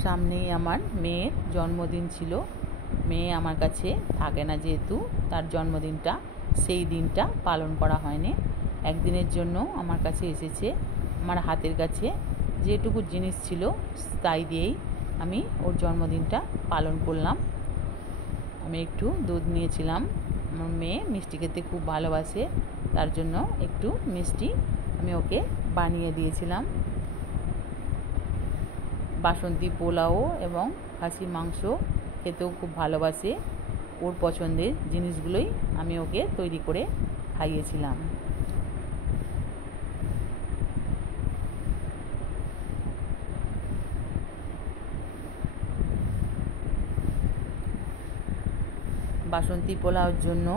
সামনেই আমার মেয়ের জন্মদিন ছিল। মেয়ে আমার কাছে থাকে না, যেহেতু তার জন্মদিনটা সেই দিনটা পালন করা হয়নি। একদিনের জন্য আমার কাছে এসেছে। আমার হাতের কাছে যেটুকু জিনিস ছিল তাই দিয়েই আমি ওর জন্মদিনটা পালন করলাম। আমি একটু দুধ নিয়েছিলাম। আমার মেয়ে মিষ্টি খেতে খুব ভালোবাসে, তার জন্য একটু মিষ্টি আমি ওকে বানিয়ে দিয়েছিলাম। বাসন্তী পোলাও এবং খাসির মাংস খেতেও খুব ভালোবাসে। ওর পছন্দের জিনিসগুলোই আমি ওকে তৈরি করে খাইয়েছিলাম। বাসন্তী পোলাওর জন্য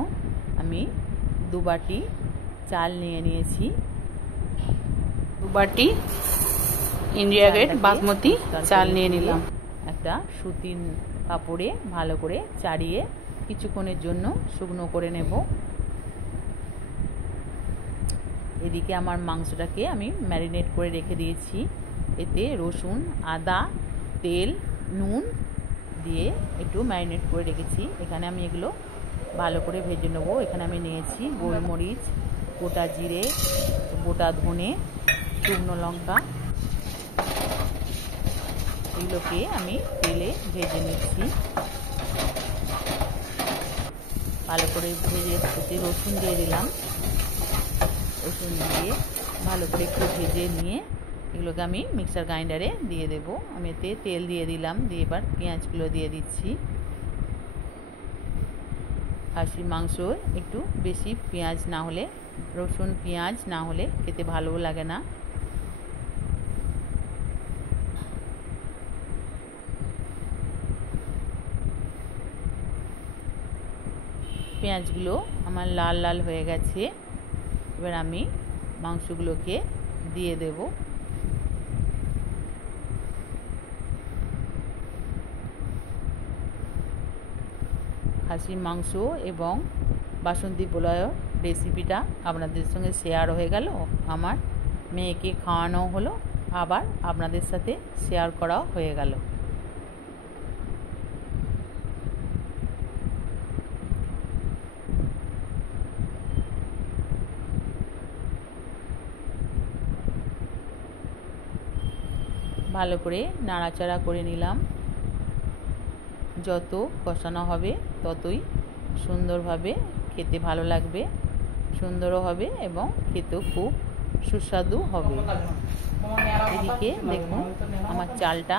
আমি 2 বাটি চাল নিয়ে নিয়েছি। 2 বাটি ইন্ডিয়া গেট বাসমতি চাল নিয়ে নিলাম। একটা সুতির কাপড়ে ভালো করে চাড়িয়ে কিছুক্ষণের জন্য শুকনো করে নেব। এদিকে আমার মাংসটাকে আমি ম্যারিনেট করে রেখে দিয়েছি। এতে রসুন, আদা, তেল, নুন দিয়ে একটু ম্যারিনেট করে রেখেছি। এখানে আমি এগুলো ভালো করে ভেজে নেব। এখানে আমি নিয়েছি গোলমরিচ, গোটা জিরে, গোটা ধনে, শুকনো লঙ্কা। এগুলোকে আমি তেলে ভেজে নিচ্ছি। ভালো করে ভেজে এতে রসুন দিয়ে দিলাম। রসুন দিয়ে ভালো করে একটু ভেজে নিয়ে এগুলোকে আমি মিক্সার গ্রাইন্ডারে দিয়ে দেব। আমি এতে তেল দিয়ে দিলাম, দিয়ে এবার পেঁয়াজগুলো দিয়ে দিচ্ছি। খাসির মাংস একটু বেশি পেঁয়াজ না হলে, রসুন পেঁয়াজ না হলে খেতে ভালোও লাগে না। পেঁয়াজগুলো আমার লাল লাল হয়ে গেছে। এবার আমি মাংসগুলোকে দিয়ে দেব। খাসির মাংস এবং বাসন্তী পোলাও রেসিপিটা আপনাদের সঙ্গে শেয়ার হয়ে গেল। আমার মেয়েকে খাওয়ানো হলো, আবার আপনাদের সাথে শেয়ার করাও হয়ে গেল। ভালো করে নাড়াচাড়া করে নিলাম। যত কষানো হবে ততই সুন্দরভাবে খেতে ভালো লাগবে, সুন্দরও হবে এবং খেতেও খুব সুস্বাদু হবে। এদিকে দেখুন আমার চালটা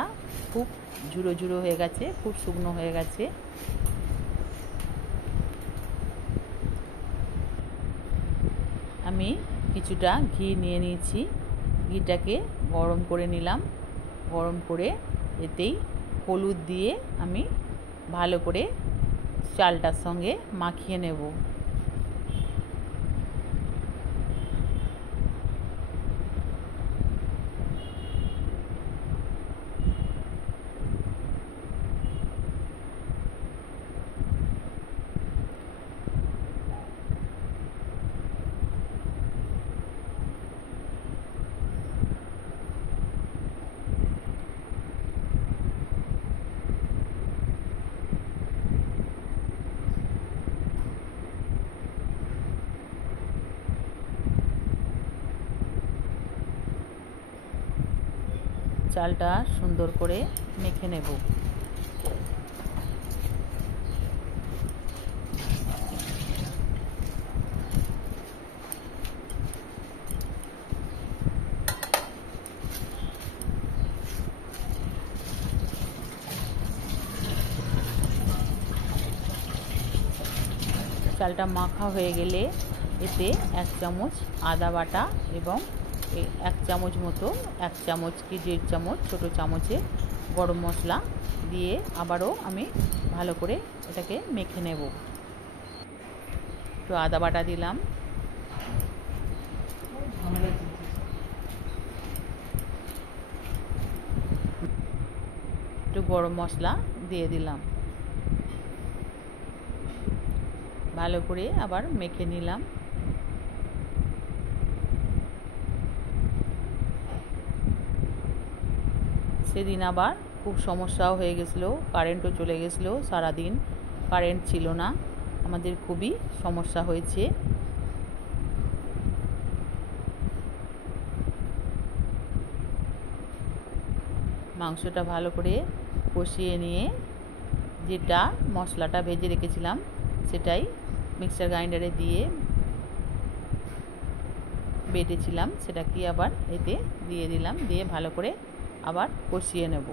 খুব ঝুড়ো ঝুড়ো হয়ে গেছে, খুব শুকনো হয়ে গেছে। আমি কিছুটা ঘি নিয়ে নিয়েছি। ঘিটাকে গরম করে নিলাম। গরম করে এতেই হলুদ দিয়ে আমি ভালো করে চালটার সঙ্গে মাখিয়ে নেব। চালটা সুন্দর করে মেখে নেব। চালটা মাখা হয়ে গেলে এতে 1 চামচ আদা বাটা এবং 1 চামচ মতো, 1 চামচ কি 1.5 চামচ ছোটো চামচে গরম মশলা দিয়ে আবারও আমি ভালো করে এটাকে মেখে নেব। একটু আদা বাটা দিলাম, একটু গরম মশলা দিয়ে দিলাম। ভালো করে আবার মেখে নিলাম। সেদিন আবার খুব সমস্যাও হয়ে গেছিলো, কারেন্টও চলে গেছিলো, সারাদিন কারেন্ট ছিল না, আমাদের খুবই সমস্যা হয়েছে। মাংসটা ভালো করে কষিয়ে নিয়ে যেটা মশলাটা ভেজে রেখেছিলাম সেটাই মিক্সার গ্রাইন্ডারে দিয়ে বেটেছিলাম, সেটাকে আবার এতে দিয়ে দিলাম, দিয়ে ভালো করে আবার কষিয়ে নেব।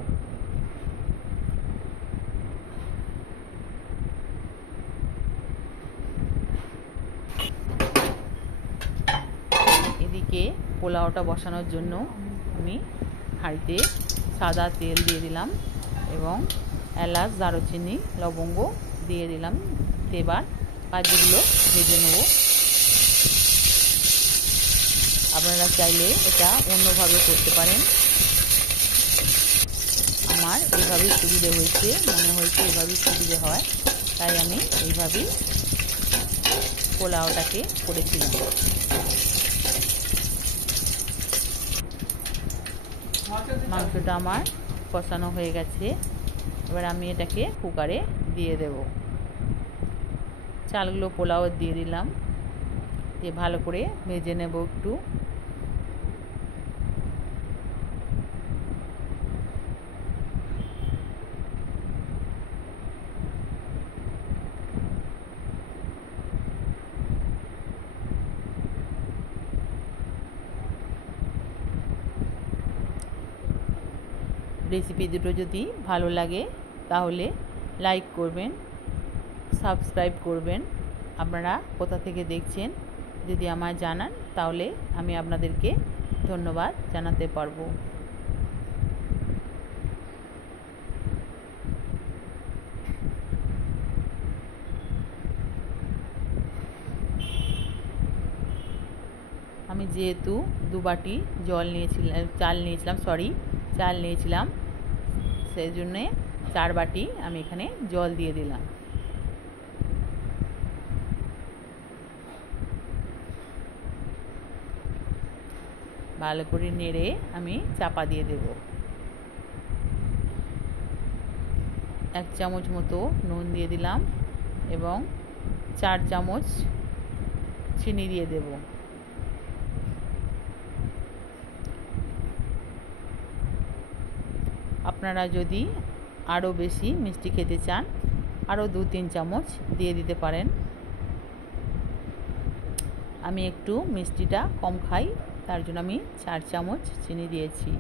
এদিকে পোলাওটা বসানোর জন্য আমি হাঁড়িতে সাদা তেল দিয়ে দিলাম এবং এলাচ, দারুচিনি, লবঙ্গ দিয়ে দিলাম। এবার কাজুগুলো ভেজে নেব। আপনারা চাইলে এটা অন্যভাবে করতে পারেন, আমার এইভাবেই সুবিধে হয়েছে, মনে হয়েছে এইভাবেই সুবিধে হয়, তাই আমি এইভাবেই পোলাওটাকে করেছিলাম। মাংসটা আমার কষানো হয়ে গেছে, এবার আমি এটাকে কুকারে দিয়ে দেব। চালগুলো পোলাও দিয়ে দিলাম, দিয়ে ভালো করে ভেজে নেব একটু। রেসিপি দুটো যদি ভালো লাগে তাহলে লাইক করবেন, সাবস্ক্রাইব করবেন। আপনারা কোথা থেকে দেখছেন যদি আমায় জানান তাহলে আমি আপনাদেরকে ধন্যবাদ জানাতে পারবো। আমি যেহেতু 2 বাটি চাল নিয়েছিলাম, সেই জন্যে 4 বাটি আমি এখানে জল দিয়ে দিলাম। ভালো করে নেড়ে আমি চাপা দিয়ে দেব। 1 চামচ মতো নুন দিয়ে দিলাম এবং 4 চামচ চিনি দিয়ে দেব। আপনারা যদি আরও বেশি মিষ্টি খেতে চান আরও 2-3 চামচ দিয়ে দিতে পারেন। আমি একটু মিষ্টিটা কম খাই, তার জন্য আমি 4 চামচ চিনি দিয়েছি।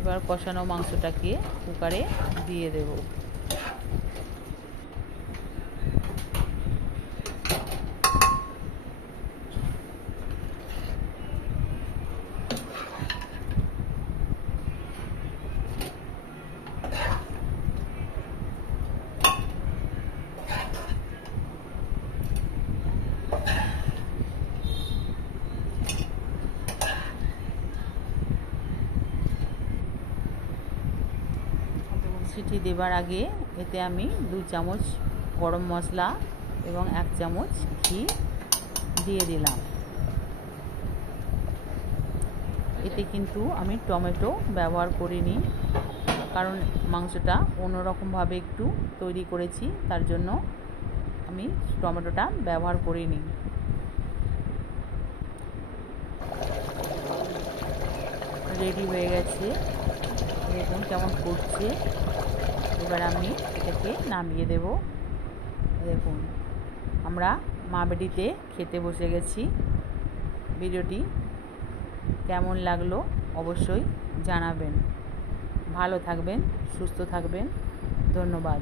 এবার কষানো মাংসটাকে কুকারে দিয়ে দেব। সিটি দেবার আগে এতে আমি 2 চামচ গরম মশলা এবং 1 চামচ ঘি দিয়ে দিলাম। এতে কিন্তু আমি টমেটো ব্যবহার করিনি, কারণ মাংসটা অন্যরকমভাবে একটু তৈরি করেছি, তার জন্য আমি টমেটোটা ব্যবহার করিনি। রেডি হয়ে গেছে, দেখুন কেমন ফুটছে। এবার আমি এটাকে নামিয়ে দেব। দেখুন আমরা মা বেটিতে খেতে বসে গেছি। ভিডিওটি কেমন লাগলো অবশ্যই জানাবেন। ভালো থাকবেন, সুস্থ থাকবেন। ধন্যবাদ।